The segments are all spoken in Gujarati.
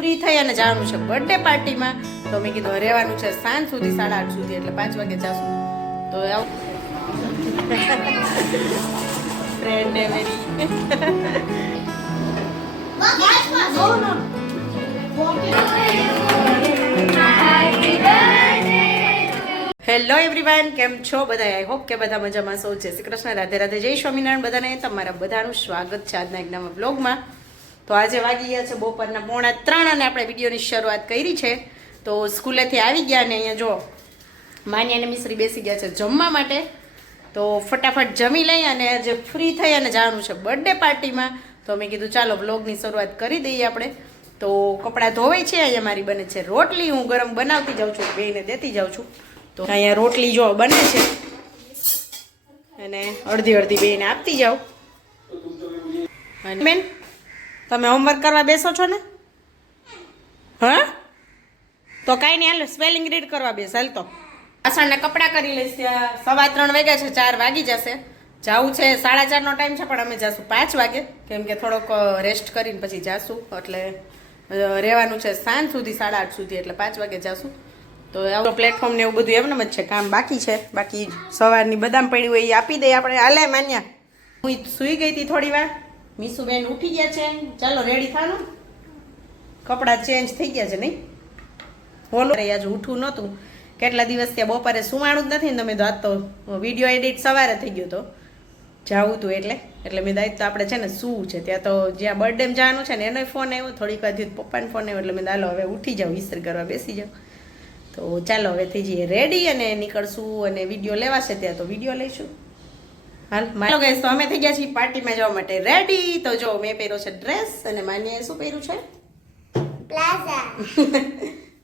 ફ્રી થઈ અને જવાનું છે બર્થડે પાર્ટીમાં. તો મેં કીધું રહેવાનું છે સાંજ સુધી 8:30 સુધી, એટલે 5 વાગે જશું. તો આવું ફ્રેન્ડ ને મેરી હેલો એવરીવન, કેમ છો બધા? આઈ હોપ કે બધા મજામાં છો. જય શ્રી કૃષ્ણ, રાધે રાધે, જય સ્વામિનારાયણ. બધાને તમારા બધાનું સ્વાગત છે આજના એક નવા બ્લોગમાં. તો આજે વાગી ગયા છે બપોરના 3:45 અને આપણે વિડીયોની શરૂઆત કરી છે. તો સ્કૂલેથી આવી ગયા ને અહીંયા જો માની અને મિશ્રી બેસી ગયા છે જમવા માટે. તો ફટાફટ જમી લઈ અને જે ફ્રી થઈ અને જવાનું છે બર્થડે પાર્ટીમાં. તો મેં કીધું ચાલો બ્લોગની શરૂઆત કરી દઈએ આપણે. તો કપડાં ધોવાય છે, અહીંયા મારી બને છે રોટલી, હું ગરમ બનાવતી જાઉં છું, બેયને દેતી જાઉં છું. તો અહીંયા રોટલી જો બને છે અને અડધી અડધી બેયને આપતી જાઉં. અને બેન તમે હોમવર્ક કરવા બેસો છો ને? હા, તો કાંઈ નહીં, હાલ સ્પેલિંગ રીડ કરવા બેસ. હાલ તો વાસણને કપડાં કરી લઈશ. 3:15 વાગ્યા છે, 4 વાગી જશે. જવું છે 4:30નો ટાઈમ છે, પણ અમે જાશું 5 વાગે, કેમ કે થોડોક રેસ્ટ કરીને પછી જાશું. એટલે રહેવાનું છે સાંજ સુધી 8:30 સુધી, એટલે 5 વાગે જાશું. તો આવું પ્લેટફોર્મ ને એવું બધું એમને જ છે, કામ બાકી છે. બાકી સવારની બદામ પડી હોય એ આપી દઈએ આપણે. હાલે માન્યા, હું સૂઈ ગઈ હતી થોડી વાર. મીસુબેન ઉઠી ગયા છે, ચાલો રેડી થવાનું. કપડાં ચેન્જ થઈ ગયા છે નહીં? બોલો, આજે ઉઠવું નહોતું, કેટલા દિવસ ત્યાં બપોરે સુવાણું જ નથી ને. તમે તો આજ તો વિડીયો એડિટ સવારે થઈ ગયો તો જાવું હતું, એટલે મેં દાયિત્વ આપણે છે ને શું છે ત્યાં. તો જ્યાં બર્થડેમાં જવાનું છે ને એનો ફોન આવ્યો, થોડીક વાર પપ્પાનો ફોન આવ્યો, એટલે મેં દાલો હવે ઉઠી જાઉં, ઇસ્ત્રી કરવા બેસી જાઉં. તો ચાલો હવે થઈ જઈએ રેડી અને નીકળશું. અને વિડીયો લેવાશે ત્યાં તો વિડીયો લઈશું. હાલ મારો ગઈશ. તો અમે થઈ ગયા છીએ પાર્ટીમાં જવા માટે રેડી. તો જો મેં પહેર્યો છે ડ્રેસ અને માન્યાએ શું પહેર્યું છે? પ્લાઝા.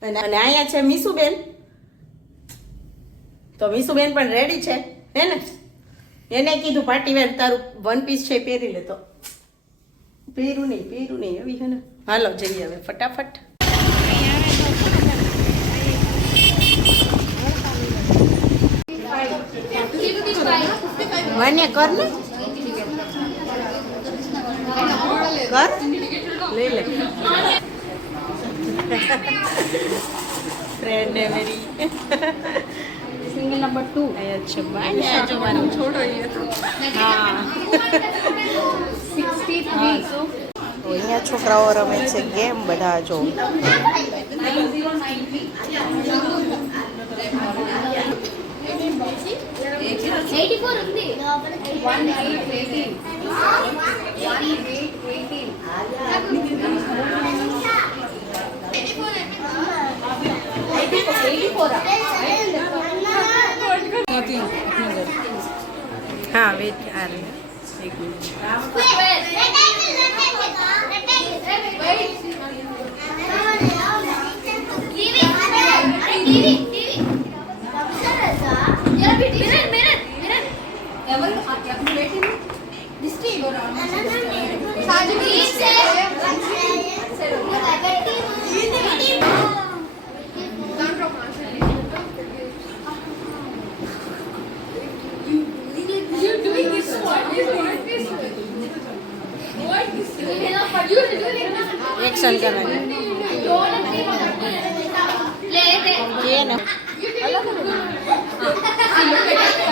અને અહીંયા છે મીસુબેન. તો મીસુબેન પણ રેડી છે હે ને? એને કીધું પાર્ટી વેર તારું 1 પીસ છે પહેરી લે. તો પહેરું નહીં એવી હે ને. હાલો જઈએ હવે ફટાફટ. માન્ય કર ને, કર લઈ લે. ફ્રેન્ડ ને મેરી સિંગલ નંબર 2 અહીંયા છે. માન્ય જો મારું છોડો હા 63. તો અહીંયા છોકરાઓ રમે છે ગેમ બધા. જો હા વેટ આ રહી એક મિનિટ. એક્શન કરવાનું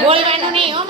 બોલવાનું નહીં. હો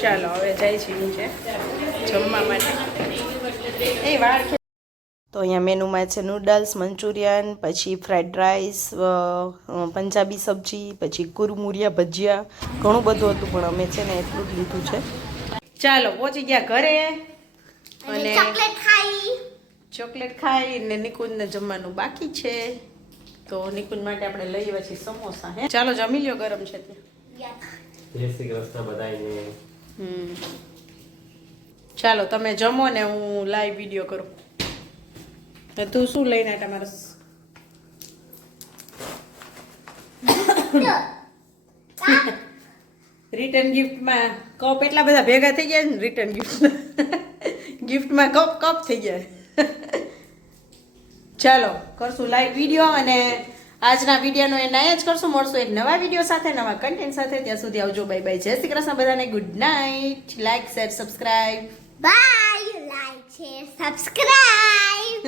ચાલો હવે જાય છે નીચે જમવા માટે. એ વાર છે. તો અહીંયા મેનુમાં છે નૂડલ્સ, મંચુરિયન, પછી ફ્રાઈડ રાઈસ, પંજાબી સબ્જી, પછી કુરમુરિયા ભજીયા, ઘણું બધું હતું પણ અમે છે ને એટલું જ લીધું છે. ચાલો પહોંચી ગયા ઘરે અને ચોકલેટ ખાઈ ને નિકુંજને જમવાનું બાકી છે. તો નિકુંજ માટે આપણે લઈ આવ્યા છીએ સમોસા. હે ચાલો જમી લ્યો, ગરમ છે ત્યાં. જય શ્રી કૃષ્ણ બધાને. ચાલો તમે જમો ને હું લાઈવ વિડીયો કરું. તું શું લઈને આવ્યા તમારે? રિટર્ન ગિફ્ટમાં કપ એટલા બધા ભેગા થઈ ગયા ને. રિટર્ન ગિફ્ટમાં કપ થઈ ગયા. ચાલો કરશું લાઈવ વિડીયો અને આજના વિડીયોનો એ નાય જ કરશું. મળશું એક નવા વિડીયો સાથે, નવા કન્ટેન્ટ સાથે. ત્યાં સુધી આવજો. Bye bye. જય શ્રી કૃષ્ણ બધાને. Good night. Like, share, subscribe. Bye. Like, share, subscribe.